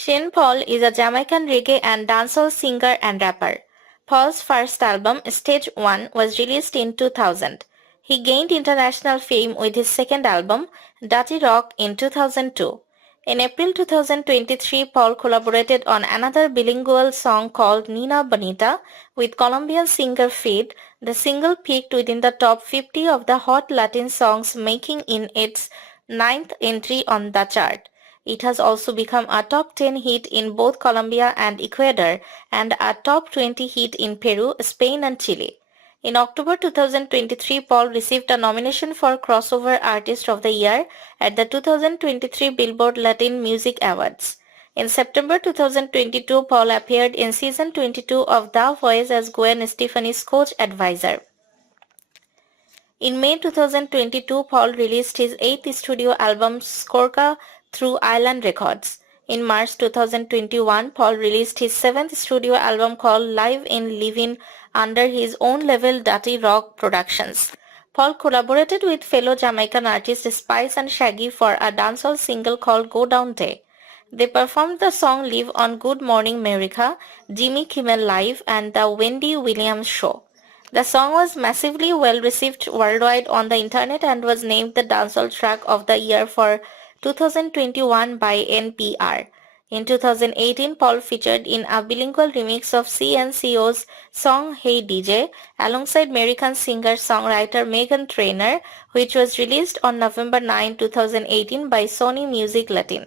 Sean Paul is a Jamaican reggae and dancehall singer and rapper. Paul's first album, Stage 1, was released in 2000. He gained international fame with his second album, Dutty Rock, in 2002. In April 2023, Paul collaborated on another bilingual song called Niña Bonita with Colombian singer Feid. The single peaked within the top 50 of the Hot Latin songs, making it its ninth entry on the chart. It has also become a top 10 hit in both Colombia and Ecuador and a top 20 hit in Peru, Spain and Chile. In October 2023, Paul received a nomination for Crossover Artist of the Year at the 2023 Billboard Latin Music Awards. In September 2022, Paul appeared in season 22 of The Voice as Gwen Stefani's coach advisor. In May 2022, Paul released his eighth studio album Skorka through Island Records. In March 2021, Paul released his seventh studio album called Live in Living under his own label Dutty Rock Productions. Paul collaborated with fellow Jamaican artists Spice and Shaggy for a dancehall single called Go Down Day. They performed the song live on Good Morning America, Jimmy Kimmel Live, and The Wendy Williams Show. The song was massively well received worldwide on the internet and was named the dancehall track of the year for 2021 by NPR. In 2018, Paul featured in a bilingual remix of CNCO's song Hey DJ alongside American singer-songwriter Meghan Trainor, which was released on November 9, 2018 by Sony Music Latin.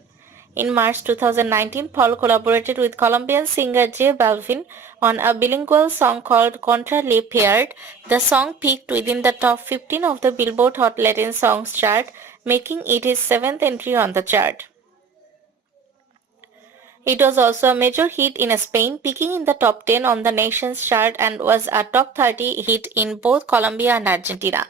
In March 2019, Paul collaborated with Colombian singer J Balvin on a bilingual song called Contra Le Paired. The song peaked within the top 15 of the Billboard Hot Latin Songs chart, making it his seventh entry on the chart. It was also a major hit in Spain, peaking in the top 10 on the nation's chart and was a top 30 hit in both Colombia and Argentina.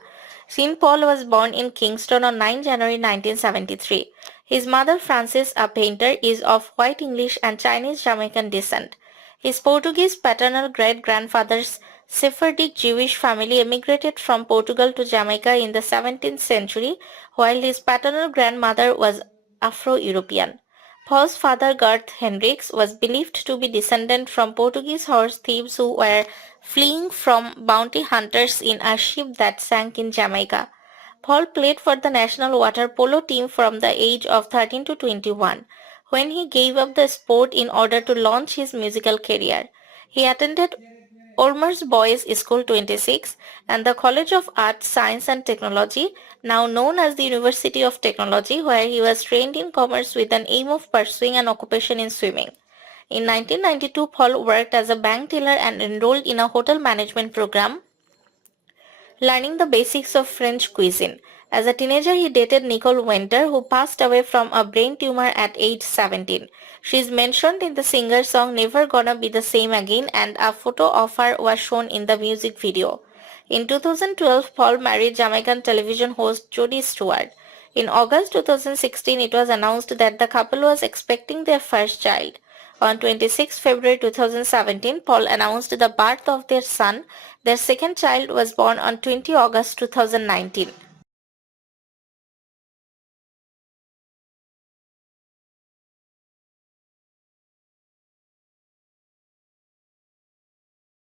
Sean Paul was born in Kingston on 9 January 1973. His mother, Frances, a painter, is of white English and Chinese Jamaican descent. His Portuguese paternal great-grandfather's Sephardic Jewish family emigrated from Portugal to Jamaica in the 17th century, while his paternal grandmother was Afro-European. Paul's father, Gert Hendricks, was believed to be descended from Portuguese horse thieves who were fleeing from bounty hunters in a ship that sank in Jamaica. Paul played for the national water polo team from the age of 13 to 21, when he gave up the sport in order to launch his musical career. He attended Ormers Boys School 26 and the College of Arts, Science and Technology, now known as the University of Technology, where he was trained in commerce with an aim of pursuing an occupation in swimming. In 1992, Paul worked as a bank teller and enrolled in a hotel management program, learning the basics of French cuisine. As a teenager, he dated Nicole Winter, who passed away from a brain tumor at age 17. She is mentioned in the singer's song Never Gonna Be the Same Again, and a photo of her was shown in the music video. In 2012, Paul married Jamaican television host Jodie Stewart. In August 2016, it was announced that the couple was expecting their first child. On 26 February 2017, Paul announced the birth of their son. Their second child was born on 20 August 2019.